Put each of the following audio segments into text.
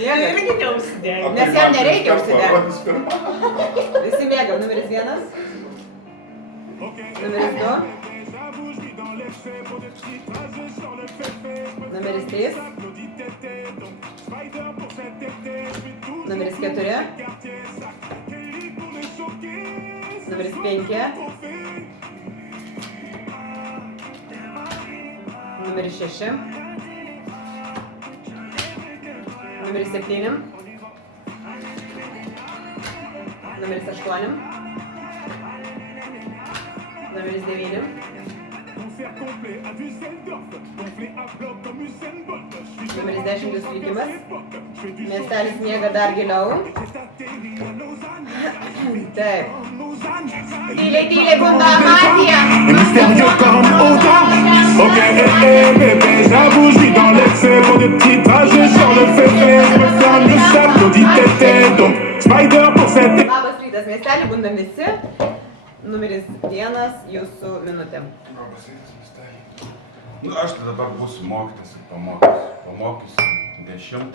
Irgi neužsidėjo. Nes jam nereikia užsidėti. Visi mėgam. Numeris 1. Numeris 2. Numeris 3. Numeris 4. Numeris 5. Numeris 6. Numeris 7. Numeris 8. Numeris 9. Numeris 10 jūsų likimas. Miestelis miega dar giliau. Taip. Tyliai bunda Amatija. Mystérieux comme autant. Ok, bébé, j'avoue, j'vis dans l'excès. Pour des petits trajets sur le féfé. Je me ferme le sac, l'audit tété. Donc, Spider pour cette... Labas rytas, miestelį bundam visi. Numeris 1 jūsų minutė. Labas rytas, miestelį. Nu, aš tai dabar būsiu mokytas ir pamokysiu 10.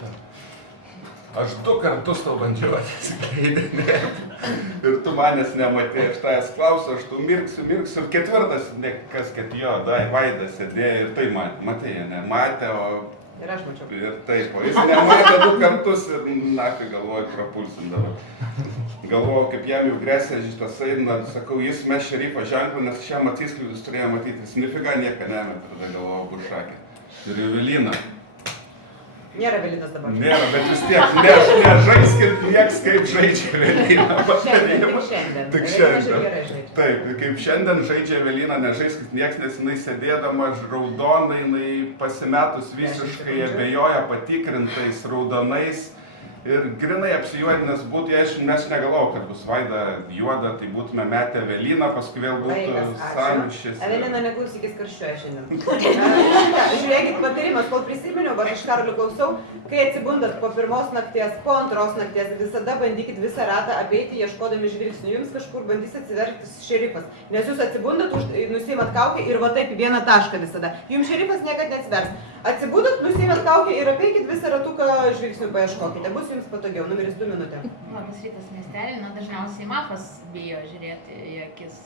Aš 2 kartus tau bandžiau atsiskleidinėti. Ir tu manęs nematėjai, aš tavęs klausiu, aš tu mirksiu. Ir 4, kas kad jo, Vaidas sėdėjo ir tai matėjai, nematė, o... Ir aš mačiau. Ir taip, o jis nematė 2 kartus ir nakai galvoju prapulsim dabar. Galvojau, kaip jam jau grėsia šitas eina, sakau, jis mes šerifo ženklą, nes šiam atsiskleidus turėjo matyti, jis nifiga nieko nemetė, tada galvojau, bus šakė. Ir Evelina. Nėra Evelinos dabar. Nėra, bet vis tiek, nežaiskit nieks kaip žaidžia Evelina. Šiandien. Tik šiandien. Taip, kaip šiandien žaidžia Evelina, nežaiskit nieks, nes jinai sėdėdama raudonai, jinai pasimetus visiškai abejoja patikrintais raudonais. Ir grinai apsijuodinęs būtų, mes negalvojau, kad bus Vaida juoda, tai būtume metę Eveliną, paskui vėl būtų sąmyšis. Evelina, neklausykis karščiuoja šiandien. Žiūrėkit, patarimas, kol prisiminiau, aš iš Karolių klausau, kai atsibundat po 1 nakties, po 2 nakties, visada bandykit visą ratą apeiti, ieškodami žvilgsnių. Jums kažkur bandys atsiverti šerifas. Nes jūs atsibundat, nusiimat kaukę ir va taip į vieną tašką visada. Jums šerifas niekad neatsivers. Atsibundat, nusiimat kaukę ir apeikit visą ratuką žvilgsnių paieškokite. Bus jums patogiau. Numeris 2 minutė. Labas rytas, miestelį. Na, dažniausiai Mafas bijo žiūrėti į akis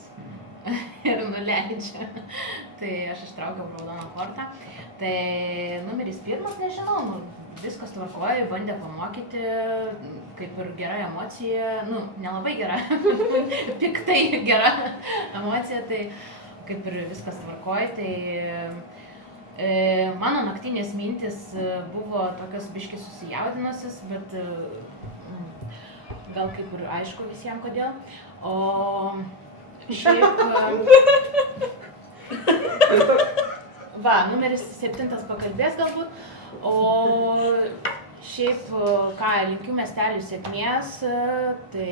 ir nuleidžia. Tai aš ištraukiau raudoną kortą. Tai numeris 1, nežinau, viskas tvarkoja, bandė pamokyti, kaip ir gera emocija, nelabai gera, piktai gera emocija, tai kaip ir viskas tvarkoja, tai mano naktinės mintis buvo tokios biški susijaudinusios, bet gal kaip ir aišku visiems kodėl. O šiaip... Va, numeris 7 pakalbės galbūt. O šiaip, ką, linkiu miesteliui sėkmės, tai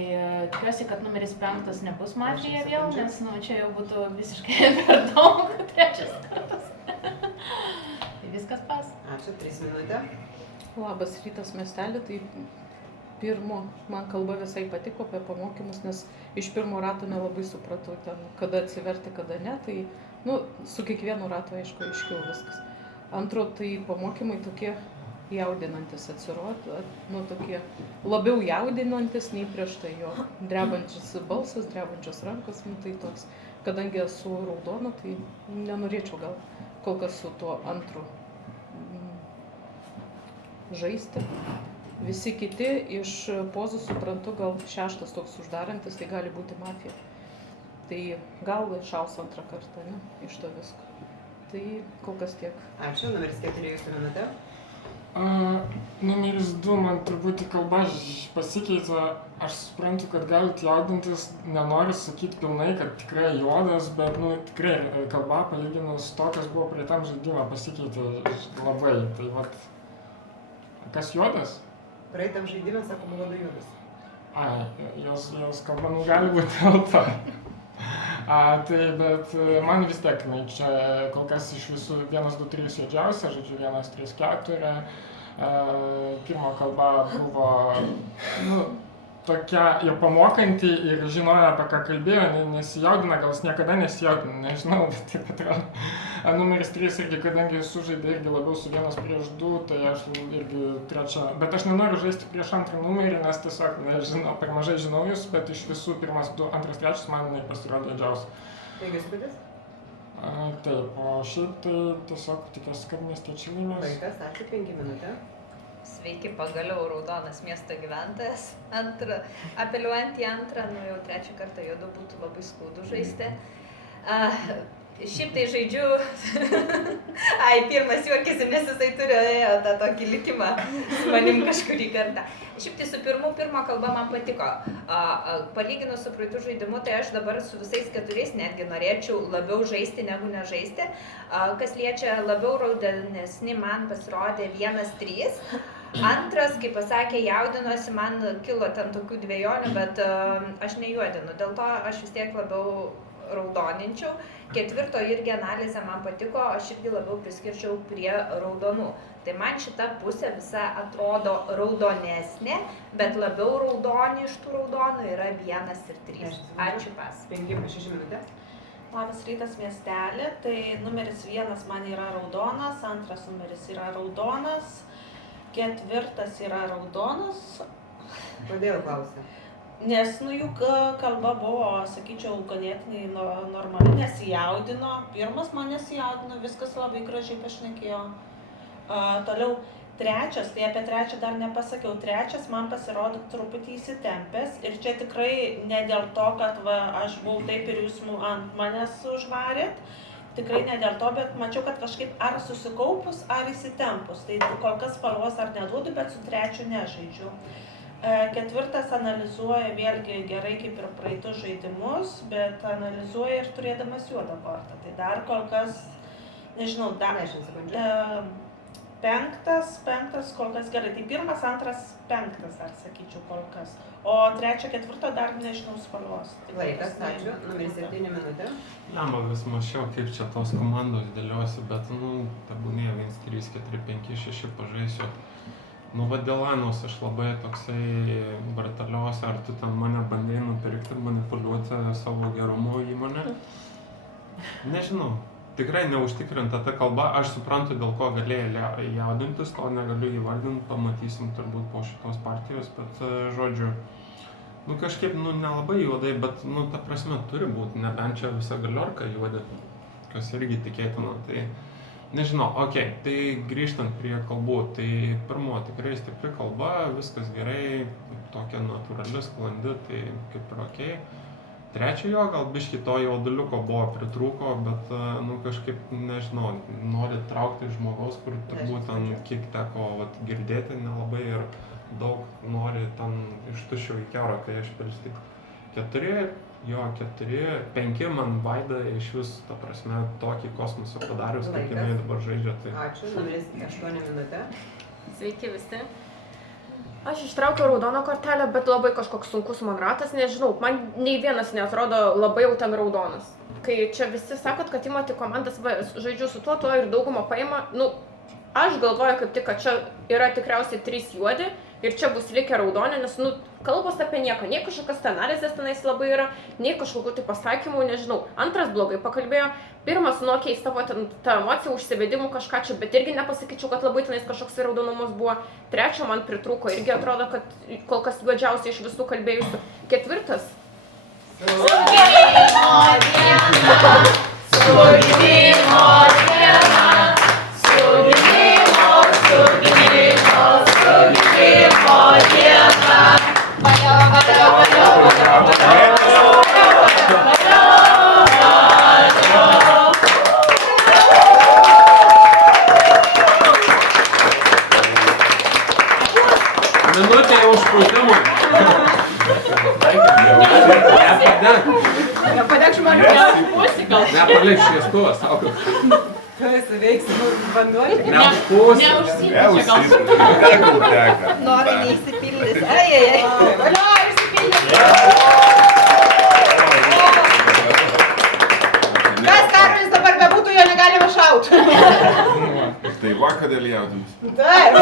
tikiuosi, kad numeris 5 nebus mafija vėl, nes čia jau būtų visiškai per daug 3 kartas. Tai viskas pas. Ačiū, 3 minutė. Labas rytas, miestelį. Tai pirmo, man kalba visai patiko apie pamokymus, nes iš pirmo rato nelabai supratau ten, kada atsiverti, kada ne. Tai, su kiekvienu ratu, aišku, aiškiau viskas. Antro, tai pamokymai tokie jaudinantis atsirodė, tokie labiau jaudinantis nei prieš tai jo. Drebančias balsas, drebančios rankos, tai toks. Kadangi esu raudona, tai nenorėčiau gal kol kas su tuo antru žaisti. Visi kiti iš pozų suprantu, gal 6 toks uždarantis, tai gali būti mafija. Tai gal šaus 2 kartą, ne, iš to visko. Tai kol kas tiek. Ačiū, numeris 4 jūsų minutė. Numeris 2, man turbūt kalba pasikeitė, aš suprantu, kad galit jaudintis, nenoriu sakyti pilnai, kad tikrai juodas, bet tikrai kalba palyginus to, kas buvo praeitam žaidimą, pasikeitė labai. Tai vat, kas juodas? Praeitam žaidimą, sako, buvo 2 juodas. Jos kalba gali būti dėl to. Tai, bet man vis tiek, čia kol kas iš visų 1, 2, 3 juodžiausia, žodžiu 1, 3, 4. Pirmo kalba buvo, tokia jau pamokanti ir žinojo, apie ką kalbėjo, nesijaudina, gal jis niekada nesijaudina, nežinau, bet taip atrodo. Numeris 3 irgi, kadangi sužaidė irgi labiau su 1-2, tai aš irgi trečia. Bet aš nenoriu žaisti prieš antrą numerį, nes tiesiog nežinau, per mažai žinau jūs, bet iš visų pirmas, 2, antras, trečias man pasirodė didžiausias. Taigi įspūdis? Taip, o šiaip tai tiesiog tikiuosi, kad miestiečiai laimės. Laikas, ačiū, 5 minutės. Sveiki, pagaliau raudonas miesto gyventojas. Apeliuojant į antrą, jau trečią kartą juodu būtų labai skaudu žaisti. Šiaip tai žaidžiu, pirmas juokėsi, nes jisai turėjo tą tokį likimą su manim kažkurį kartą. Šiaip tai su pirmo kalba man patiko. Palyginus su praeitų žaidimu, tai aš dabar su visais 4 netgi norėčiau labiau žaisti negu nežaisti. Kas liečia labiau raudonesni, man pasirodė 1-3. Antras, kaip pasakė, jaudinuosi, man kilo ten tokių dvejonių, bet aš nejuodinu. Dėl to aš vis tiek labiau raudoninčiau. 4 irgi analizė man patiko, aš irgi labiau priskirčiau prie raudonų. Tai man šita pusė visa atrodo raudonesnė, bet labiau raudoni iš tų raudonų yra 1 ir 3. Ačiū pas. 5-6 minutės. Labas rytas miestelė, tai numeris 1 man yra raudonas, antras numeris yra raudonas, 4 yra raudonas. Kodėl klausia? Nes, jų kalba buvo, sakyčiau, ganėtinai normali, nesijaudino. Pirmas man nesijaudino, viskas labai gražiai pašnekėjo. Toliau, 3, tai apie 3 dar nepasakiau. 3 man pasirodo truputį įsitempęs. Ir čia tikrai ne dėl to, kad aš buvau taip ir jūs ant manęs užvarėt. Tikrai ne dėl to, bet mačiau, kad kažkaip ar susikaupus, ar įsitempus. Tai kol kas spalvos ar neduodu, bet su 3 nežaidžiu. 4 analizuoja vėlgi gerai kaip ir praeitus žaidimus, bet analizuoja ir turėdamas juodą kortą. Tai dar kol kas, nežinau, dar 5 kol kas gerai. Tai 1, 2, 5 dar sakyčiau kol kas. O 3, 4 dar nežinau spalvos. Laikas, ačiū. Numeris 7 minutė. Lemą vis mačiau, kaip čia tos komandos dėliosi, bet, tebūnė 1, 3, 4, 5, 6 pažaisiu. Dėl Anos aš labai toksai brataliuosi, ar tu ten mane bandėjai nupirkti ir manipuliuoti savo gerumu įmonę. Nežinau, tikrai neužtikrinta ta kalba, aš suprantu, dėl ko galėjai jaudintis, to negaliu įvardinti, pamatysim turbūt po šitos partijos, bet žodžiu, kažkaip, nelabai juodai, bet, ta prasme, turi būti, nebent čia visa galiorka juodi, kas irgi tikėtina, tai nežinau, tai grįžtant prie kalbų, tai pirmo tikrai stipri kalba, viskas gerai, tokia natūrali, sklandi, tai kaip ir 3 gal biškį to jauduliuko buvo pritrūko, bet, kažkaip, nežinau, nori traukti žmogaus, kur turbūt ten kiek teko girdėti nelabai ir daug nori ten iš tuščio į kiaurą, kai aš pilsti. 4, 5 man Vaida iš vis, ta prasme, tokį kosmosą padarius, kaip jinai dabar žaidžia. Tai... Ačiū, numeris 8 minutė. Sveiki visi. Aš ištraukiau raudoną kortelę, bet labai kažkoks sunkus man ratas, nežinau, man nei vienas neatrodo labai jau ten raudonas. Kai čia visi sakot, kad imate komandas, žaidžiu su tuo ir daugumą paima, aš galvoju kaip tik, kad čia yra tikriausiai 3 juodi ir čia bus likę raudonė, nes, kalbos apie nieką, nei kažkokios analizės tenais labai yra, nei kažkokių tai pasakymų, nežinau. Antras blogai pakalbėjo, pirmas, savo tą emociją, užsivedimų kažką čia, bet irgi nepasakyčiau, kad labai tenais kažkoks raudonumas buvo. 3 man pritrūko, irgi atrodo, kad kol kas juodžiausiai iš visų kalbėjusių. 4. Minutė užpultimui. Nepadėk žmonių, neužpūsi gal. Nepalik šviestuvą, saugok. Ką jis veiks, vanduo? Neužpūsi. Tegul teka. Norai neįsipildys. Ai. Valio, išsipildys. Kas Karolis dabar bebūtų, jo negalima šauti. Tai kodėl jaudintis? Taip.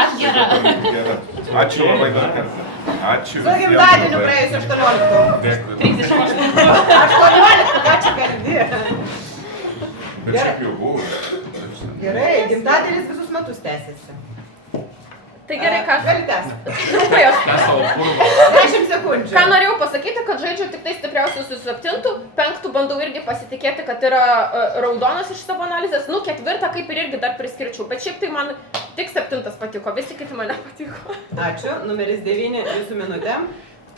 Aš gera. Ačiū labai dar kartą. Ačiū. Su gimtadieniu praėjusiu 18. Dėkui. 38. 18, ką čia kalbė? Bet šiaip jau buvo. Gerai, gimtadienis visus metus tęsiasi. Tai gerai, ką aš Gali tęsti. trumpai aš. Ką savo purvą. 10 sekundžių. Ką norėjau pasakyti, kad žaidžiu tik tai stipriausių su 7, 5 bandau irgi pasitikėti, kad yra raudonas iš savo analizės, 4 kaip ir irgi dar priskirčiau, bet šiaip tai man tik 7 patiko, visi kiti man nepatiko. Ačiū. Numeris 9, jūsų minutė.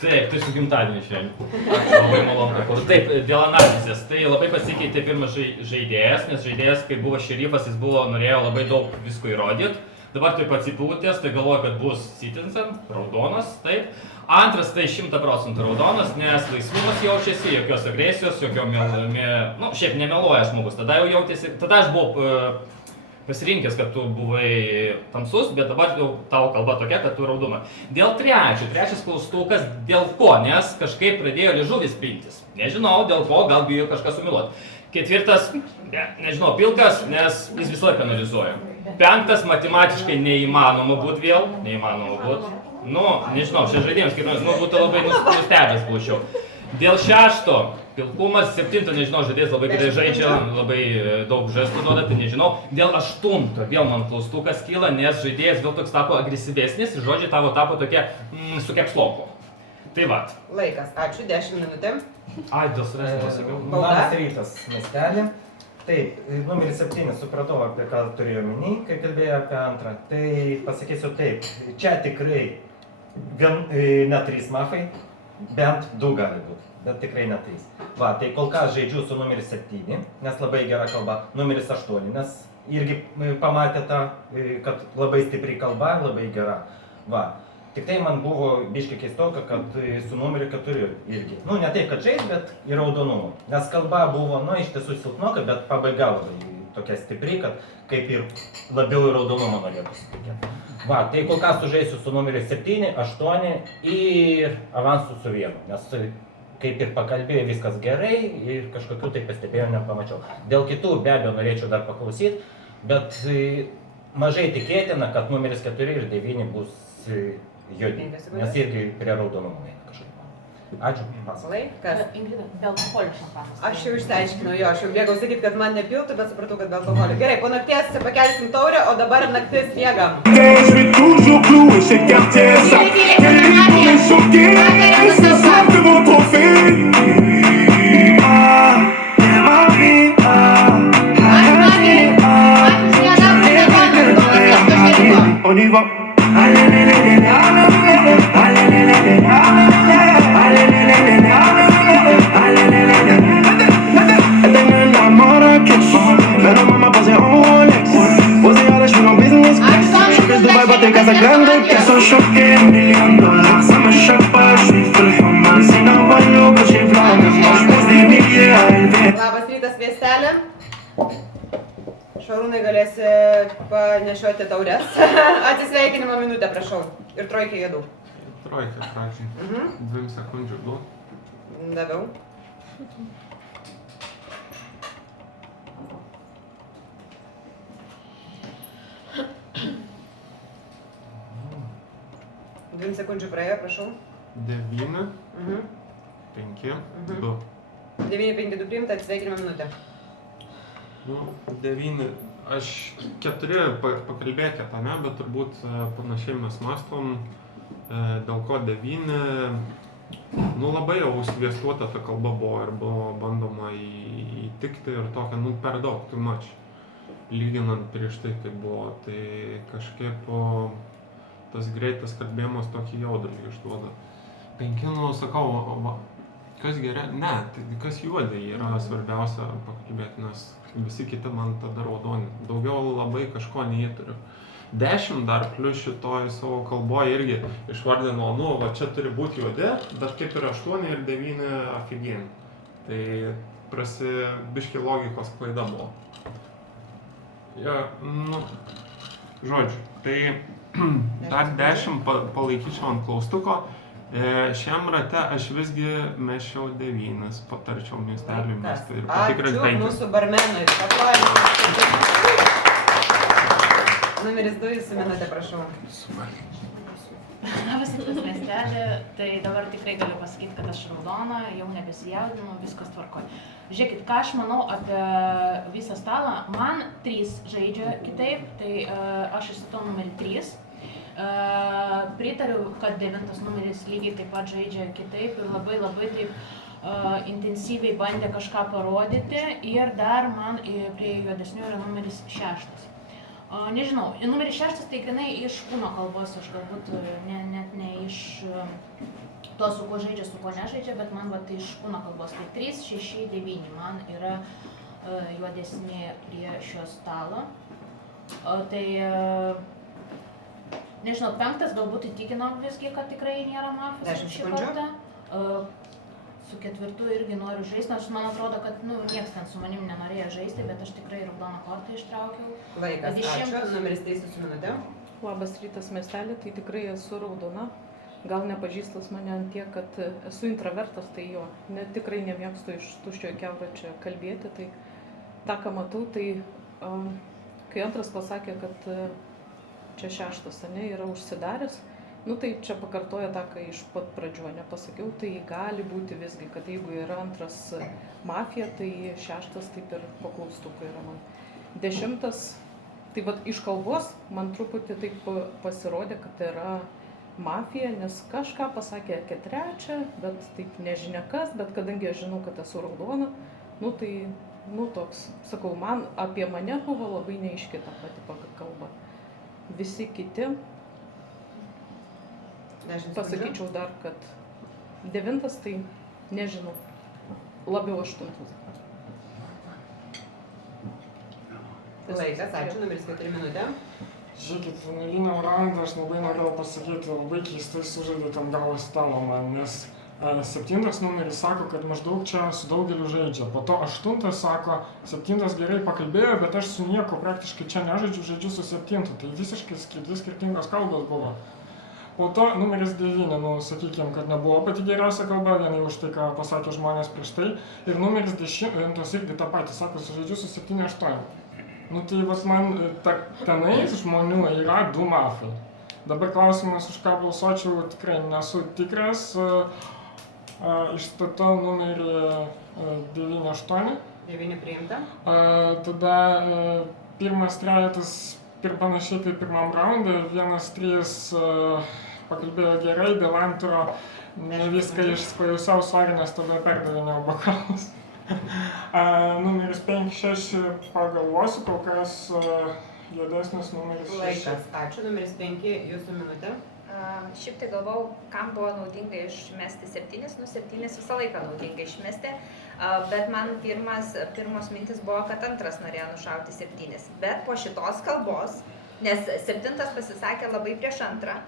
Taip, tai su gimtadieniu šiandien. Ačiū, labai malonu. Taip, dėl analizės. Tai labai pasikeitė pirmas žaidėjas, nes žaidėjas, kai buvo šerifas, jis norėjo labai daug visko įrodyti. Dabar taip atsipūtęs, tai galvoju, kad bus Citizen, raudonas, taip. Antras tai 100% raudonas, nes laisvumas jaučiasi, jokios agresijos, jokio šiaip nemeluoja žmogus. Tada jau jautėsi, tada aš buvau pasirinkęs, kad tu buvai tamsus, bet dabar jau tavo kalba tokia, kad tu raudona. Dėl trečias klaustukas, dėl ko, nes kažkaip pradėjo liežuvis pintis. Nežinau, dėl ko, gal bijo kažką sumiluoti. Ketvirtas, nežinau, pilkas, nes jis visą laiką analizuoja. Penktas, matematiškai neįmanoma būti vėl, neįmanoma būti. Nežinau, šia žaidėjams, kaip būtų labai nustebęs būčiau. Dėl 6, pilkumas, 7, nežinau, žaidėjas labai gerai žaidžia, labai daug žestų duoda, tai nežinau. Dėl 8, vėl man klaustukas kyla, nes žaidėjas vėl toks tapo agresyvesnis ir žodžiai tavo tapo tokie su kepsloku. Tai va. Laikas. Ačiū, 10 minutėm. Ai, dėl savęs pasakiau. Labas rytas, miestelį. Taip, numeris 7, supratau, apie ką turėjau minį, kai kalbėjau apie antrą. Tai pasakysiu taip, čia tikrai ne 3 mafai, bent 2 gali būti, bet tikrai ne 3. Va, tai kol kas žaidžiu su numeris 7, nes labai gera kalba, numeris 8, nes irgi pamatėte, kad labai stipri kalba, labai gera. Va. Tik tai man buvo biškiai keistoka, kad su numeriu 4 irgi. Ne taip, kad žais, bet į raudonumą. Nes kalba buvo, iš tiesų silpnoka, bet pabaiga labai tokia stipri, kad kaip ir labiau į raudonumą norėtų sutikėti. Va, tai kol kas sužaisiu su numeriu 7, 8 ir avansu su 1. Nes kaip ir pakalbėjau, viskas gerai ir kažkokių tai pastebėjimų nepamačiau. Dėl kitų be abejo norėčiau dar paklausyti, bet mažai tikėtina, kad numeris 4 ir 9 bus juodi, nes irgi prie raudonumo eina kažkaip. Ačiū. Laikas. Ingrida, be alkoholio šampanas. Aš jau išsiaiškinau, aš jau bėgau sakyti, kad man nepiltų, bet supratau, kad be alkoholio. Gerai, po nakties pakelsim taurę, o dabar naktis miegam. Je vais toujours clouer chez Cartier, ça. Quel livre pour les choquer, c'est ça que mon trophée. Ma vie, on y va. Pero mamá pase en Rolex. Vos y ahora je suis en business class. Je suis de Dubaï, battre casa grande. Ils sont choqués, $1 million. Ça me choque pas, je suis full formal. C'est normal, que j'ai flamme. Moi je pose des milliers à élever. Labas rytas, miestelė. Šarūnai galėsi panešioti taures. Atsisveikinimo minutę, prašau. Ir trojkę jėdų. Trojkę pradžiai. 2 sekundžių duot. Daviau. Dviem sekundžių praėjo, prašau. 9, 5, 2. 9, 5, 2 priimta, atsveikinimo minutę. 9, aš 4 pakalbėkite, ne, bet turbūt panašiai mes mastom, dėl ko 9, labai jau sviestuota ta kalba buvo ir buvo bandoma įtikti ir tokia, per daug, too much, lyginant prieš tai, kaip buvo, tai kažkaip tas greitas kalbėjimas tokį jaudulį išduoda. 5, sakau, kas geria, ne, tai kas juodai yra svarbiausia pakalbėti, nes visi kiti man tada raudoni. Daugiau labai kažko neįturiu. 10 dar plus šitoj savo kalboje irgi išvardino, va čia turi būti juodi, bet kaip ir 8 ir 9 aфиген. Tai biški logikos klaida buvo. Ja, žodžiu, tai dar 10 palaikyčiau ant klaustuko. Šiam rate aš visgi mešiau 9, patarčiau miesteliui mesti ir patikrint 5. Ačiū mūsų barmenui. Numeris 2, jūsų minutė, prašau. Labas rytas miestelį, tai dabar tikrai galiu pasakyti, kad aš raudona, jau nebesijaudinu, viskas tvarkoj. Žiūrėkit, ką aš manau apie visą stalą. Man 3 žaidžia kitaip, tai aš įstatau numerį 3. Pritariu, kad 9 numeris lygiai taip pat žaidžia kitaip ir labai taip intensyviai bandė kažką parodyti. Ir dar man prie juodesnių yra numeris 6. Nežinau, numeris 6 tai grinai iš kūno kalbos, aš galbūt net ne iš to, su kuo žaidžia, su kuo nežaidžia, bet man tai iš kūno kalbos. Tai 3, 6, 9 man yra juodesni prie šio stalo. Tai, nežinau, 5 galbūt įtikino visgi, kad tikrai nėra mafijos šį kartą. Su 4 irgi noriu žaisti, nors man atrodo, kad nieks ten su manim nenorėjo žaisti, bet aš tikrai raudoną kortą ištraukiau. Laikas, ačiū. Numeris 3 su minutė. Labas rytas miestelį, tai tikrai esu raudona. Gal nepažįstas mane ant tiek, kad esu intravertas, tai jo. Tikrai nemėgstu iš tuščio kiauro čia kalbėti, tai tą, ką matau, tai kai antras pasakė, kad čia 6, yra užsidaręs, tai čia pakartoja tą, ką iš pat pradžių nepasakiau, tai gali būti visgi, kad jeigu yra antras mafija, tai 6 taip ir paklaustukų yra man. 10, tai vat iš kalbos man truputį taip pasirodė, kad yra mafija, nes kažką pasakė apie 3, bet taip nežinia kas, bet kadangi aš žinau, kad esu raudona, tai, toks, sakau, man apie mane buvo labai neaiški ta pati kalba. Visi kiti, pasakyčiau dar, kad 9, tai nežinau, labiau 8. Laikas, ačiū, numeris 4 minutė. Žiūrėkit, finaliniam raundą aš labai norėjau pasakyti, labai keistai sužaidė tam galo stalo man, nes 7 numeris sako, kad maždaug čia su daugeliu žaidžia, po to 8 sako, 7 gerai pakalbėjo, bet aš su nieko praktiškai čia nežaidžiu, žaidžiu su 7, tai visiškai skirtingos kalbos buvo. Po to numeris 9, sakykime, kad nebuvo pati geriausia kalba, vien jau už tai, ką pasakė žmonės prieš tai, ir numeris 10 irgi tą patį sako, žaidžiu su 7-8. Tai vat man tenais žmonių yra 2 mafai. Dabar klausimas, už ką balsuočiau, tikrai nesu tikras. Išstatau numerį 9-8. 9 priimta. Tada pirmas trejetas panašiai kaip pirmam raundui, 1-3 pakalbėjo gerai, dėl antro ne viską išspajusiau sorry, nes tada perdavinėjau bokalus. Numeris 5-6 pagalvosiu, kol kas juodesnis numeris 6. Laikas, ačiū, numeris 5, jūsų minutė. Šiaip tai galvau, kam buvo naudinga išmesti 7, 7 visą laiką naudinga išmesti, bet man pirmos mintis buvo, kad antras norėjo nušauti 7, bet po šitos kalbos, nes 7 pasisakė labai prieš antrą,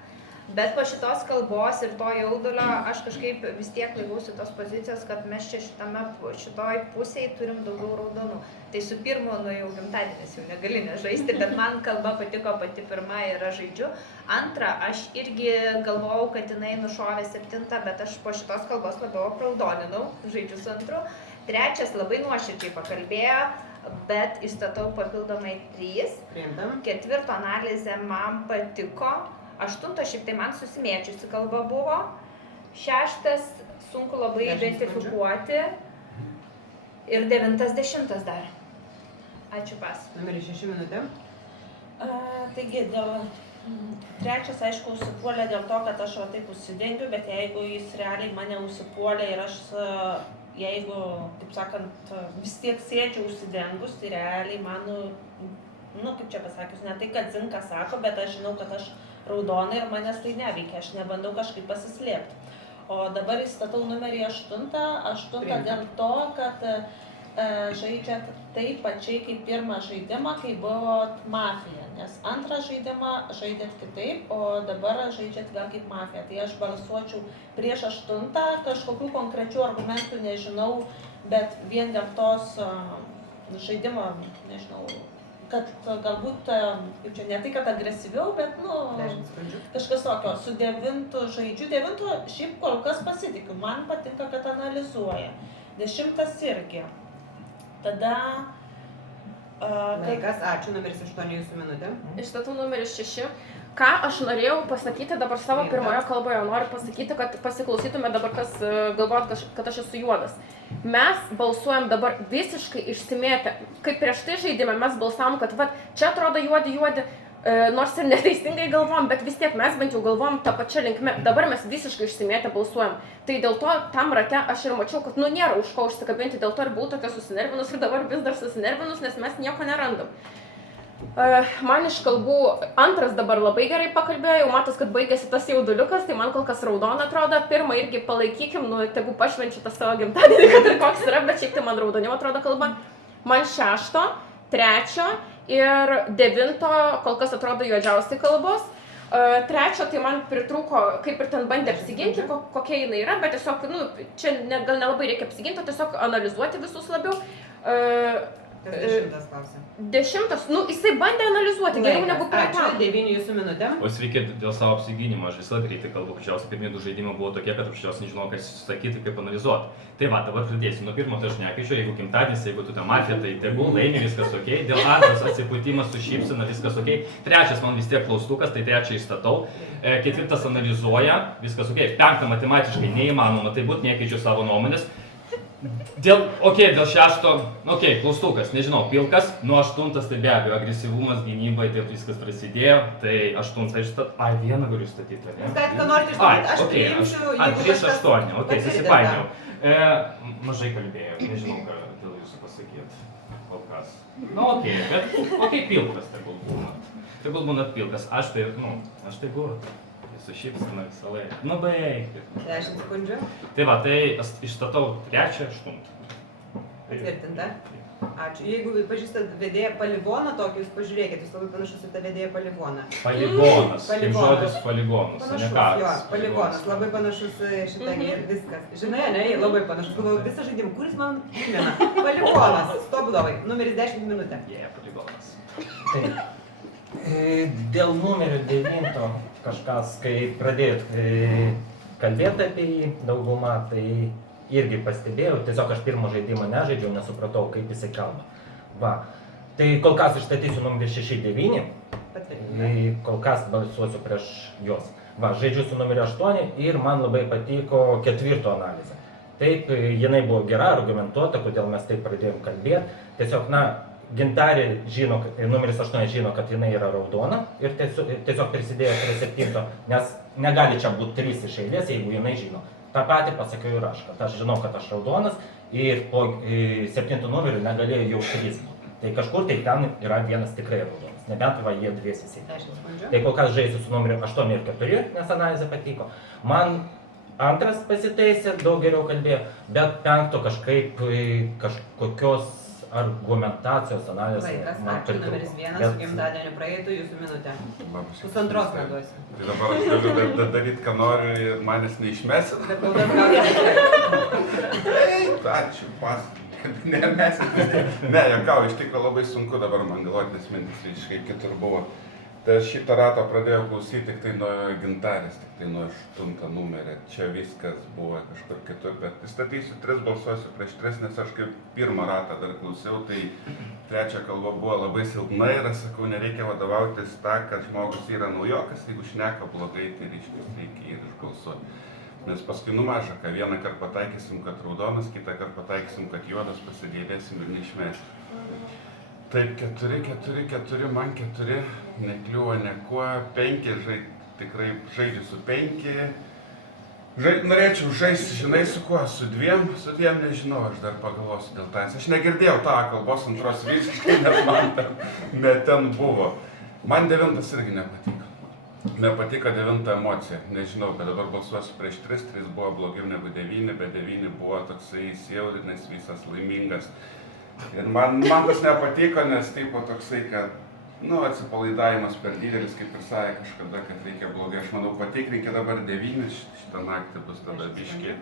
bet po šitos kalbos ir to jaudulio aš kažkaip vis tiek laikausi tos pozicijos, kad mes čia šitoj pusėje turim daugiau raudonų. Tai su pirmu, jau gimtadienis, jau negali nežaisti, bet man kalba patiko pati pirma ir aš žaidžiu. Antra, aš irgi galvojau, kad jinai nušovė 7, bet aš po šitos kalbos labiau apraudoninau, žaidžiu su antru. 3 labai nuoširdžiai pakalbėjo, bet įstatau papildomai 3. 4 analizė man patiko. 8 šiaip tai man susimėčiusi kalba buvo. 6 sunku labai identifikuoti. Ir 9-10 dar. Ačiū pas. Numeris 6 minutė. Taigi, 3 aišku užsipuolė dėl to, kad aš taip užsidengiu, bet jeigu jis realiai mane užsipuolė ir aš, jeigu, taip sakant, vis tiek sėdžiu užsidengus, tai realiai man, kaip čia pasakius, ne tai, kad Zinka sako, bet aš žinau, kad aš raudona ir manęs tai neveikia, aš nebandau kažkaip pasislėpti. O dabar įstatau numerį 8 dėl to, kad žaidžiat taip pačiai kaip pirmą žaidimą, kai buvo mafija, nes antrą žaidimą žaidėt kitaip, o dabar žaidžiat vėl kaip mafija. Tai aš balsuočiau prieš 8, kažkokių konkrečių argumentų nežinau, bet vien dėl tos žaidimo, nežinau, kad galbūt, kaip čia, ne tai, kad agresyviau, bet, kažkas tokio, su 9 žaidžiu, 9 šiaip kol kas pasitikiu, man patinka, kad analizuoja, 10 irgi. Tada... Laikas, ačiū, numeris 8 jūsų minutė. Išstatau numeris 6. ką aš norėjau pasakyti dabar savo pirmoje kalboje. Noriu pasakyti, kad pasiklausytume dabar, kas galvojat, kad aš esu juodas. Mes balsuojam dabar visiškai išsimėtę. Kaip prieš tai žaidime mes balsavom, kad va, čia atrodo juodi, nors ir neteisingai galvom, bet vis tiek mes bent jau galvom tą pačią linkmę. Dabar mes visiškai išsimėtę balsuojam. Tai dėl to tam rate aš ir mačiau, kad nėra už ko užsikabinti, dėl to ir buvau tokia susinervinus ir dabar vis dar susinervinus, nes mes nieko nerandam. Man iš kalbų antras dabar labai gerai pakalbėjo, jau matos, kad baigėsi tas jauduliukas, tai man kol kas raudona atrodo. Pirmą irgi palaikykim, tegu pašvenčiu tą savo gimtadienį, kad ir koks yra, bet šiek tiek man raudoniau atrodo kalba. Man 6, 3 ir 9 kol kas atrodo juodžiausiai kalbos. 3 tai man pritrūko, kaip ir ten bandė apsiginti, kokia jinai yra, bet tiesiog, čia gal nelabai reikia apsiginti, tiesiog analizuoti visus labiau. 10 klausė. 10, jisai bandė analizuoti, geriau negu praeitam. Ačiū, 9 jūsų minutėm. O sveiki, dėl savo apsigynimo, aš visą greitai kalbu, pačiausiai pirmieji 2 žaidimai buvo tokie, kad pačiausiai nežinau, ką sakyti, kaip analizuoti. Tai va, dabar pradėsiu. Nuo pirmo tai aš nekeičiu, jeigu gimtadienis, jeigu tu ten mafija, tai tegul laimi, viskas ok. Dėl antras atsipūtimas su šypsena, viskas ok. 3 man vis tiek klaustukas, tai 3 išstatau. 4 analizuoja, viskas ok. 5 matematiškai neįmanoma, tai būt nekeičiu savo nuomonės. Dėl 6, klaustukas, nežinau, pilkas, nuo 8 tai be abejo agresyvumas, gynybai, taip viskas prasidėjo, tai 8 išstat, 1 galiu statyti, ne? Jūs galite, ką norite išstatyti, aš priimsiu, jeigu prieš 8, susipainiau. Mažai kalbėjau, nežinau, ką dėl jūsų pasakyti, kol kas. Bet pilkas tegul būna. Tegul būna pilkas, aš tai guru. Su šypsena visą laiką. Baig. 10 sekundžių. Tai va, tai išstatau 3, 8. Patvirtinta. Ačiū. Jeigu pažįstat vedėją Palivoną tokį, jūs pažiūrėkit, jūs labai panašus į tą vedėją Palivoną. Palivonas, kaip žodis poligonus, ne karas. Jo, Palivonas, labai panašus šitą ir viskas. Žinai, ne, labai panašus. Galvoju, visą žaidimą, kuris man primena? Palivonas, stopdovai, numeris 10 minutę. Palivonas. Dėl numerio 9 kažkas, kai pradėjot kalbėti apie jį daugumą, tai irgi pastebėjau, tiesiog aš pirmo žaidimą nežaidžiau, nesupratau, kaip jisai kalba. Va, tai kol kas išstatysiu numerį 6-9, kol kas balsuosiu prieš juos. Va, žaidžiu su numeriu 8 ir man labai patiko 4 analizė. Taip, jinai buvo gera, argumentuota, kodėl mes taip pradėjom kalbėti. Tiesiog, Gintarė žino, numeris 8 žino, kad jinai yra raudona ir tiesiog prisidėjo prie 7, nes negali čia būti 3 iš eilės, jeigu jinai žino. Ta patį pasakiau ir aš, kad aš žinau, kad aš raudonas ir po 7 numeriu negalėjau jau 3 būti. Tai kažkur tai ten yra vienas tikrai raudonas, nebent va jie dviesi sėdi. Tai kol kas žaisiu su numeriu 8 ir 4, nes analizė patiko. Man antras pasitaisė, daug geriau kalbėjo, bet 5 kažkaip kažkokios argumentacijos analizės. Vaikas, ačiū, numeris 1, su gimtadieniu praeitų, jūsų minutę. Pusantros neduosiu. Tai dabar aš galiu daryti, ką noriu ir manęs neišmesit. Bet naudas gauti. Ačiū, nemesit. Ne, jokau, iš tikrųjų labai sunku dabar man galvoti, nes mintis visiškai kitur buvo. Tai aš šitą ratą pradėjau klausyti tik tai nuo Gintarės, tik tai nuo 8 numerį. Čia viskas buvo kažkur kitur, bet statysiu 3, balsuosiu prieš 3, nes aš kaip pirmą ratą dar klausiau, tai 3 kalba buvo labai silpna ir aš sakau, nereikia vadovautis tą, kad žmogus yra naujokas, jeigu šneka blogai, tai reikia ir išbalsuoti. Nes paskui numaža, ką vieną kartą pataikysim, kad raudonas, kitą kartą pataikysim, kad juodas, pasigėdėsim ir neišmesim. Taip, 4, man 4, nekliuvo niekuo, 5, tikrai žaidžiu su 5. Norėčiau žaisti, žinai, su kuo, su 2 nežinau, aš dar pagalvosiu dėl tą, aš negirdėjau tą kalbos antros visiškai, nes man ten buvo. Man 9 irgi nepatiko. Nepatiko 9 emocija, nežinau, bet dabar balsuosiu prieš 3, 3 buvo blogiau negu 9, bet 9 buvo toksai įsijaurinęs, visas laimingas. Ir man tas nepatiko, nes taip toksai, kad, atsipalaidavimas per didelis, kaip ir sakė kažkada, kad reikia blogai. Aš manau, patikrinkit dabar 9, šitą naktį bus tada biškiai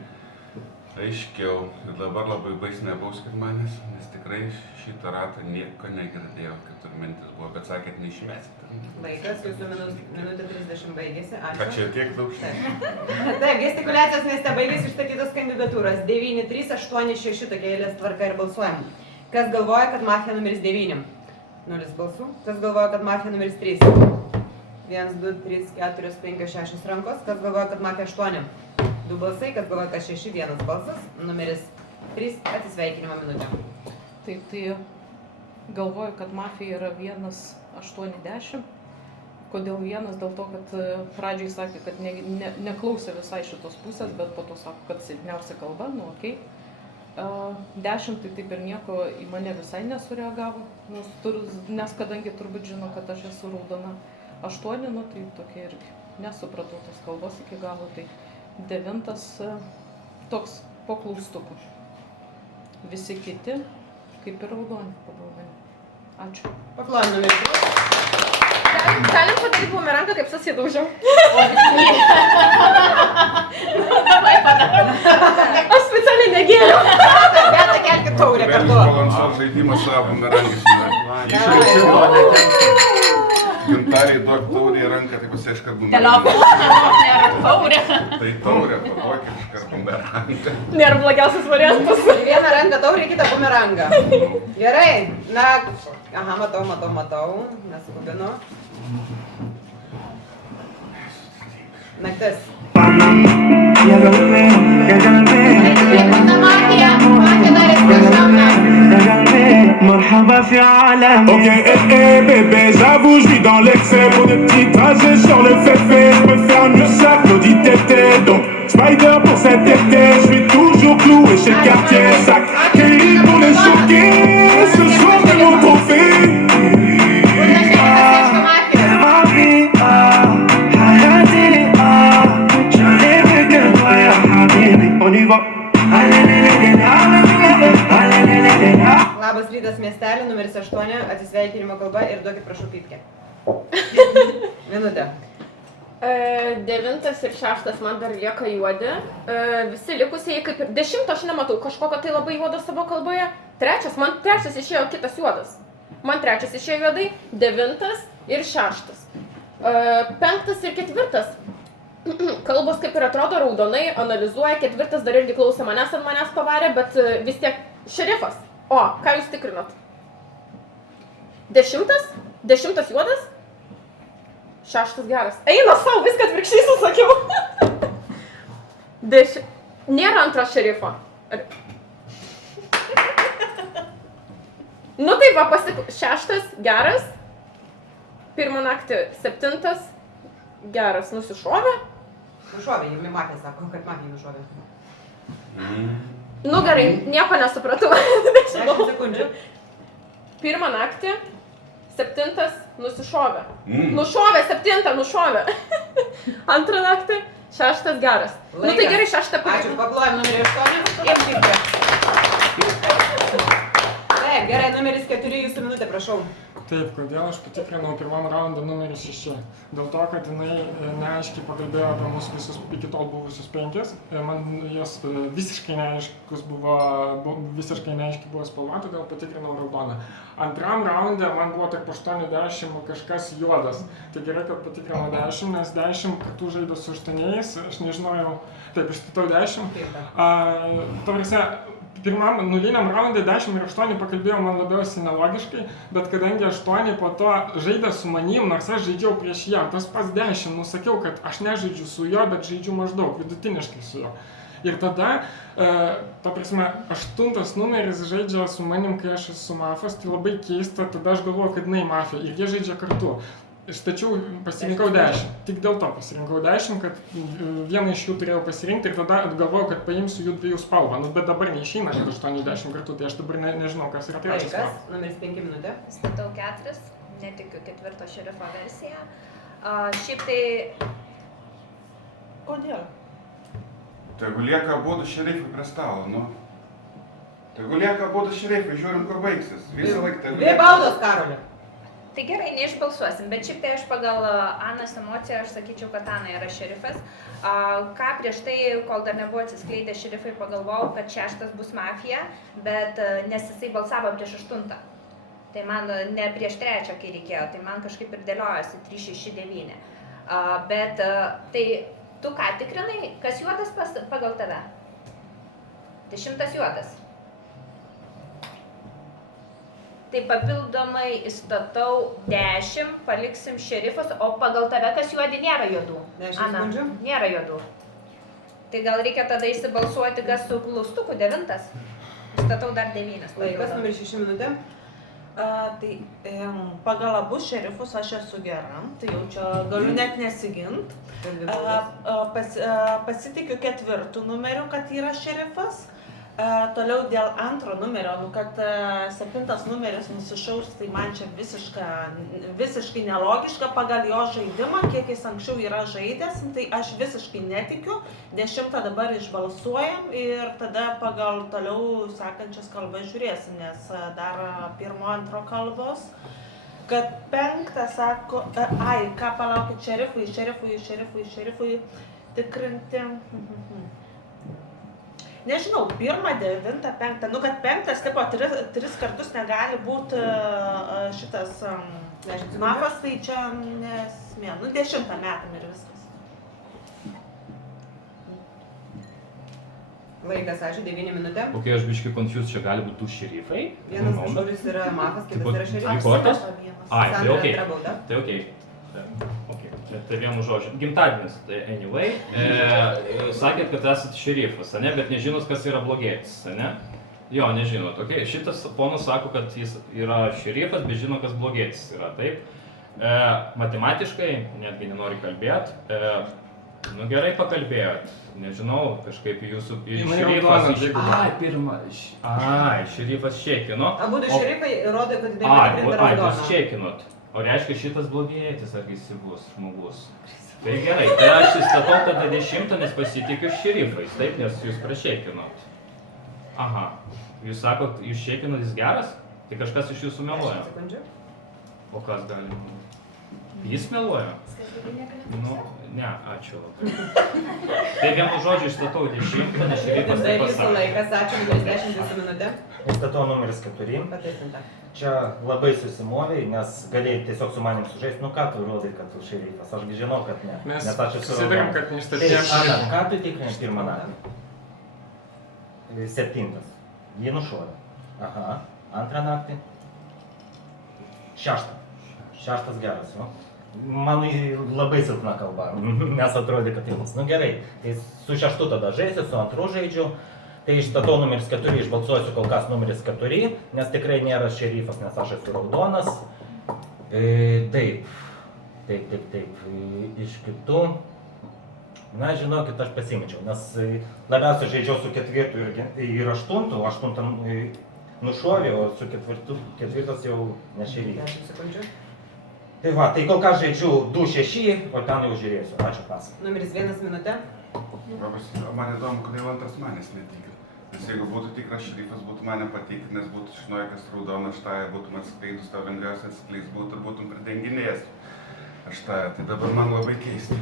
aiškiau. Ir dabar labai bais nebauskit manęs, nes tikrai šitą ratą nieko negirdėjau, kad ir mintis buvo, bet sakėt, neišmesit. Laikas, jūsų minutė 30 baigėsi, ačiū. Kad čia tiek daug Taip, gestikuliacijos mieste baigėsi išstatytos kandidatūros. 9, 3, 8, 6, tokia eilės tvarka ir balsuojam. Kas galvoja, kad mafija numeris 9? 0 balsų. Kas galvoja, kad mafija numeris 3? 1, 2, 3, 4, 5, 6 rankos. Kas galvoja, kad mafija 8? 2 balsai, kas galvoja, kad 6, 1 balsas. Numeris 3, atsisveikinimo minutė. Taip, tai galvoju, kad mafija yra 1,80. Kodėl 1? Dėl to, kad pradžiai sakė, kad neklausė visai šitos pusės, bet po to sako, kad silpniausia kalba, nu okei. 10 tai taip ir nieko į mane visai nesureagavo, nes kadangi turbūt žino, kad aš esu raudona. 8, nu tai tokia irgi nesupratau tos kalbos iki galo, tai 9 toks po klaustuku. Visi kiti kaip ir raudoni pagal mane. Ačiū. Paplojam numerį. Galim padaryti bumerangą, kaip susidaužiau. Aš specialiai negėriau. Beata, kelkit taurę Galim kartu. balansuot žaidimą savo bumerangais. Gintariai duok taurį į ranką, tai pas iškart bumerangą. Nėra taurė. Tai taurė, paduokit iškart bumerangą. Nėra blogiausias variantas. Vieną ranką taurę, kitą bumerangą. Gerai. Na, aha, matau. Neskubinu. Naktis. مرحبا في عالم. Ok, bébé, j'avoue, je vis dans l'excès. Pour des petits trajets sur le féfé, je peux faire mieux ça, Claudie Tété. Donc, Spider pour cet été, je suis toujours cloué chez le quartier. Sac, Kelly pour les choquer. Ce soir, c'est mon trophée. Ma vie, Hayati, je n'ai vu que toi, ya Habibi. On y va. Labas rytas miestelį, numeris 8, atsisveikinimo kalba ir duokit prašau pypkę. Minutė. 9 ir 6 man dar lieka juodi. Visi likusieji, kaip ir 10 aš nematau kažkokio tai labai juodo savo kalboje. 3, man 3 išėjo kitas juodas. Man 3 išėjo juodai, 9 ir 6. 5 ir 4. Kalbos kaip ir atrodo raudonai, analizuoja, 4 dar irgi klausė manęs ant manęs pavarė, bet vis tiek šerifas. O, ką jūs tikrinot? 10 juodas, 6 geras. Eina savo, viską atvirkščiai susakiau. Nėra antro šerifo. Nu tai va, 6 geras, 1 naktį 7 geras, nusišovė. Nušovė, jumi mafija sako, kad mafija nušovė. Nu gerai, nieko nesupratau. 10 sekundžių. 1 naktį 7 nusišovė. Nušovė, 7 nušovė. 2 naktį 6 geras. Nu tai gerai, 6 Ačiū, paplojam numerį 8 ir pypkę. Taip, gerai, numeris 4, jūsų minutė, prašau. Taip, kodėl aš patikrinau pirmam raundą numerį 6? Dėl to, kad jinai neaiškiai pakalbėjo apie mūsų visus iki tol buvusius 5. Man jos visiškai neaiškiai buvo spalva, todėl patikrinau raudoną. Antram raunde man buvo tarp 8-10 kažkas juodas. Tai gerai, kad patikrinau 10, nes 10 kartų žaidė su 8, aš nežinojau, taip, išstatau 10. Tavrasi, pirmam nuliniam raundė 10 ir 8 pakalbėjo man labiausiai nelogiškai, bet kadangi 8 po to žaidė su manim, nors aš žaidžiau prieš ją, tas pats 10, nusakiau, kad aš nežaidžiu su juo, bet žaidžiu maždaug, vidutiniškai su juo. Ir tada, ta prasme, 8 numeris žaidžia su manim, kai aš esu mafas, tai labai keista, tada aš galvoju, kad jinai mafija ir jie žaidžia kartu. Tačiau pasirinkau 10. Tik dėl to pasirinkau 10, kad vieną iš jų turėjau pasirinkti ir tada galvojau, kad paimsiu jų 2 spalvą. Nu, bet dabar neišeina, kad 8-10 kartų, tai aš dabar nežinau, kas yra trečias spalva. Numeris 5 minutė. Statau 4, netikiu 4 šerifo versiją. Šiaip tai... Kodėl? Tegu lieka abudu šerifai prie stalo, nu. Tegu lieka abudu šerifai, žiūrim, kur baigsis. Visą laiką tegu lieka. 2 baudos, Karoli. Tai gerai, neišbalsuosim, bet šiaip tai aš pagal Anos emociją, aš sakyčiau, kad Ana yra šerifas. Ką prieš tai, kol dar nebuvo atsiskleidę šerifai, pagalvojau, kad 6 bus mafija, bet nes jisai balsavo prieš 8. Tai man ne prieš 3, kai reikėjo, tai man kažkaip ir dėliojasi 3, 6, 9. Bet tai tu ką tikrinai, kas juodas pagal tave? 10 juodas. Tai papildomai įstatau 10, paliksim šerifas, o pagal tave kas juodi nėra juodų. 10 Ana, sekundžių. nėra juodų. Tai gal reikia tada įsibalsuoti, kas su klaustuku, 9. Įstatau dar 9. Laikas, numeris 6 minutė. Tai pagal abu šerifus aš esu gera, tai jau čia galiu net nesigint. Pasitikiu 4 numeriu, kad yra šerifas. Toliau dėl antro numerio, kad 7 numeris nusišaus, tai man čia visiškai nelogiška pagal jo žaidimą, kiek jis anksčiau yra žaidęs, tai aš visiškai netikiu. 10 dabar išbalsuojam ir tada pagal toliau sekančias kalbas žiūrėsim, nes dar 1-2 kalbos. Kad 5 sako, ką palaukit, šerifui tikrinti. Nežinau, 1, 9, 5, kad 5 tipo 3 kartus negali būti šitas mafas, tai čia nesmė, 10 metam ir viskas. Laikas, ačiū, 9 minutė. Ok, aš biškai confused, čia gali būti 2 šerifai. Vienas kažkuris yra mafas, kitas yra šerifas. 2 kortos? Ai, tai ok. Antra bauda. Tai ok. Tai vienu žodžiu. Gimtadienis, tai anyway. Sakėt, kad esate šerifas, ne? Bet nežinot, kas yra blogietis, ne? Jo, nežinot. Okay. Šitas ponas sako, kad jis yra šerifas, bet žino, kas blogietis yra, taip? Matematiškai, netgi nenori kalbėti. Nu gerai pakalbėjot. Nežinau, kažkaip jūsų šerifas... šerifas šekino. Abudu šerifai rodo, kad tai patikrinta raudona. Jūs šekinot. O reiškia šitas blogietis agresyvus žmogus. Tai gerai, tai aš įstatau tada 10, nes pasitikiu šerifais, taip, nes jūs prašekinot. Aha, jūs sakot, jūs šekinot, jis geras? Tai kažkas iš jūsų meluoja. O kas gali? Jis meluoja? Nu, ne, ačiū labai. Tai vienu žodžiu įstatau 10, nes šerifas taip Jūsų pasakė. laikas, ačiū, numeris 10 minutė. Įstatau numeris 4. Pateisinta. Čia labai susimovėjai, nes galėjai tiesiog su manim sužaisti. Nu ką tu rodai, kad tu šerifas? Ašgi žinau, kad ne. Mes Nes aš esu susidarėm, raudonas. kad nestatėm Ana, šerifų. ką tu tikrini 1 naktį? 7. Jį nušovė. Aha. 2 naktį. 6. 6 geras, jo. Man labai silpna kalba, nes atrodė, kad jums. Nu gerai, tai su 6 tada žaisiu, su 2 žaidžiu. Tai išstatau numeris 4, išbalsuosiu kol kas numeris 4, nes tikrai nėra šerifas, nes aš esu raudonas. Taip. Iš kitų. Na, žinokit, aš pasimečiau, nes labiausiai žaidžiau su 4 ir 8, o 8 nušovė, o su 4 jau ne šerifas. 10 sekundžių. Tai va, tai kol kas žaidžiu 2-6, o ten jau žiūrėsiu. Ačiū, pas. Numeris 1 minutė. Man įdomu, kodėl antras manęs netikra. Nes jeigu būtų tikras šerifas, būtų mane patikrinęs, būtų žinoję, kas raudonas štaja, būtum atskleidus, tau lengviausiai atskleis būtų ir būtum pridenginėjęs štaja. Tai dabar man labai keista.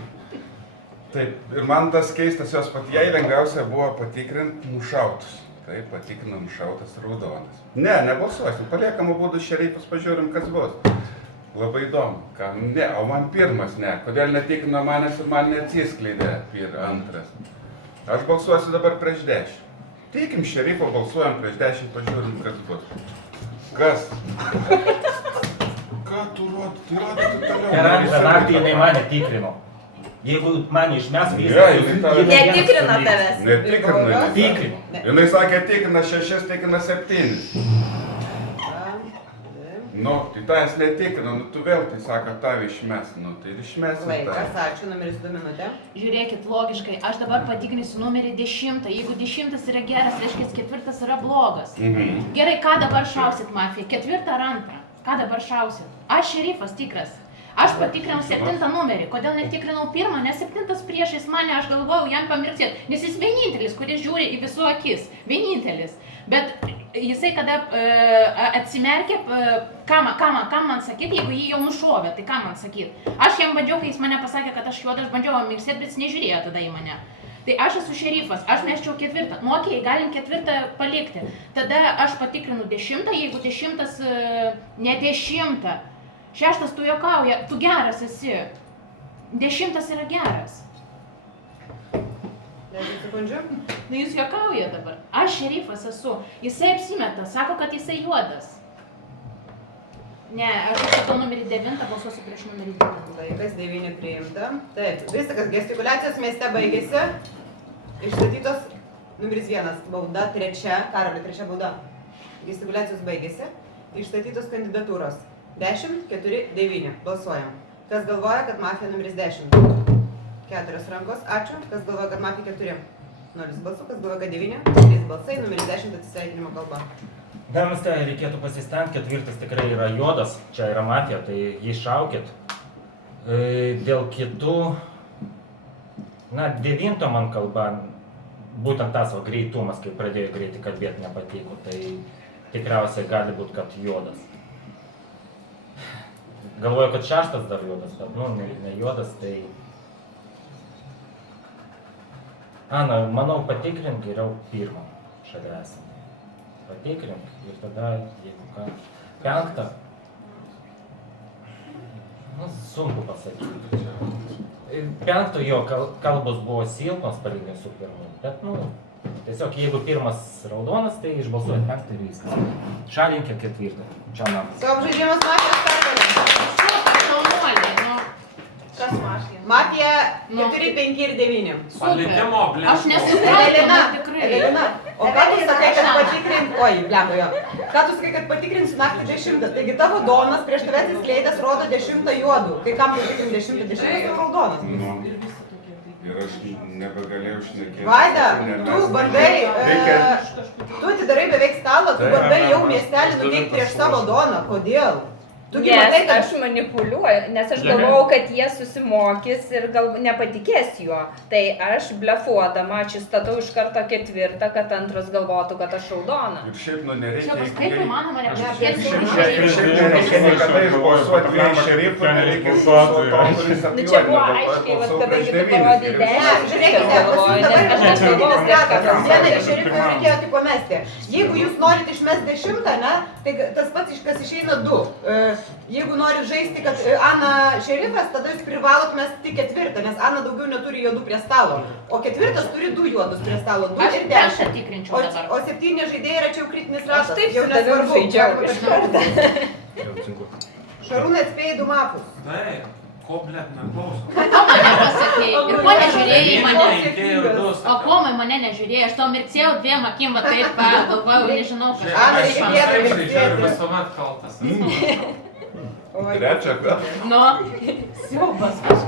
Taip, ir man tas keistas jos pat, jai lengviausia buvo patikrinti nušautus. Taip, patikrinam nušautas raudonas. Ne, nebalsuosim, paliekam abudu šerifus, pažiūrim, kas bus. Labai įdomu, ką, ne, o man pirmas ne, kodėl netikrino manęs ir man neatsiskleidė antras. Aš balsuosiu dabar prieš 10. Tikim šerifo, balsuojam prieš 10, pažiūrim, kas bus. Kas? Ką tu rodi? Tai rodi tu toliau. Ir 2 naktį jinai mane tikrino. Jeigu mane išmes Ja, jinai tave- Netikrina tavęs. Netikrino. Tikrino. Jinai sakė, tikrina 6, tikrina 7. Nu, tai tavęs netikrina, nu tu vėl tai sako, tave išmes, nu tai ir išmesim Laikas, tave. ačiū, numeris 2 minutė. Žiūrėkit, logiškai, aš dabar patikrinsiu numerį 10. Jeigu 10 yra geras, reiškia 4 yra blogas. Gerai, ką dabar šausit, mafija? 4 ar 2? Ką dabar šausit? Aš šerifas tikras. Aš patikrinau 7 numerį. Kodėl netikrinau 1? Nes 7 priešais mane, aš galvojau jam pamirksėti. Nes jis vienintelis, kuris žiūri į visų akis. Vienintelis. Bet jisai kada atsimerkė, ką man sakyti, jeigu jį jau nušovė, tai ką man sakyti? Aš jam bandžiau, kai jis mane pasakė, kad aš juodas, bandžiau mirksėti, bet jis nežiūrėjo tada į mane. Tai aš esu šerifas, aš mesčiau 4. Nu okei, galim 4 palikti. Tada aš patikrinu 10, jeigu 10, ne 10. 6 tu juokauja, tu geras esi. 10 yra geras. 10 sekundžių. Nu jūs juokauja dabar. Aš šerifas esu. Jisai apsimeta, sako, kad jisai juodas. Ne, aš šitą numerį 9 balsuosiu prieš numerį 9. Vaikas 9 priimta. Taip, viskas, gestikuliacijos mieste baigėsi. Išstatytos numeris 1, bauda 3, Karoli 3 bauda. Gestikuliacijos baigėsi. Išstatytos kandidatūros 10, 4, 9. Balsuojam. Kas galvoja, kad mafija numeris 10? 4 rankos, ačiū. Kas galvoja, kad mafija 4? 0 balsų. Kas galvoja, kad 9? 3 balsai, numeris 10 atsisveikinimo kalba. Damas, tai reikėtų pasistengti, 4 tikrai yra juodas, čia yra mafija, tai jį šaukit. Dėl kitų, na, 9 man kalba, būtent tas greitumas, kai pradėjo greitai kalbėti, nepatiko, tai tikriausiai gali būti, kad juodas. Galvoju, kad 6 dar juodas, bet, nu, ne juodas, tai... Ana, manau, patikrink geriau 1 šalia esame. Patikrink ir tada, jeigu ką, 5. Nu, sunku pasakyti. 5 jo kalbos buvo silpnos palyginti su 1, bet, nu, tiesiog jeigu 1 raudonas, tai išbalsuoja 5 ir viskas. Šalinkė 4. Čia namas. Top žaidimas mafijos pergalė. Super, šaunuoliai, nu. Kas mafija? Mafija 4, 5 ir 9. Palikimo, blė. Aš nesuprantu, Evelina, nu, tikrai. Evelina, o ką tu sakai, kad patikrint, oi, blemba jo, ką tu sakai, kad patikrinsi naktį 10, taigi tavo donas prieš tave atsiskleidęs rodo 10 juodų, tai kam patikrinti 10, 10 jau raudonas. Nu, ir aš nebegalėjau šnekėti. Vaida, tu bandai, tu atidarai beveik stalą, tu bandai jau miestelį nuteikti prieš savo doną, kodėl? Tugi matai, Nes kad... aš manipuliuoju, nes aš galvojau, kad jie susimokys ir gal nepatikės juo. Tai aš blefuodama, atsistatau iš karto 4, kad antras galvotų, kad aš raudona. Ir šiaip, nu, nereikia... Čia kaip įmanoma Ir nepatikėti. šiaip nereikia niekada išbalsuoti vien šerifų, nereikia balsuoti. Nu čia buvo aiškiai, vat, kadangi tu parodai 10, Žiūrėkite, galvoju, nes aš negalvoju, vieną iš šerifų jau reikėjo tik pamesti. Jeigu jūs norite išmesti 10, ne, tai tas pats, kas išeina 2. Jeigu norit žaisti, kad Ana šerifas, tada jūs privalot mesti 4, nes Ana daugiau neturi juodų prie stalo. O 4 turi 2 juodus prie stalo, 2 Aš ir 5 10. tikrinčiau dabar. O 7 žaidėjai yra čia jau kritinis ratas. taip jau su tavim žaidžiau iš nesvarbu. Šarūnai atspėjai 2 mafus. Tai, ko, blė, neklauso. O mane pasakėjai, ir ko nežiūrėjai į mane. O ko man mane nežiūrėjai, aš tau mirksėjau 2 akim, va taip, galvojau, nežinau, Ana, kažką. reikia vietą Aš mirksėti. visuomet kaltas. Trečią kartą. Nu, siaubas kažkoks.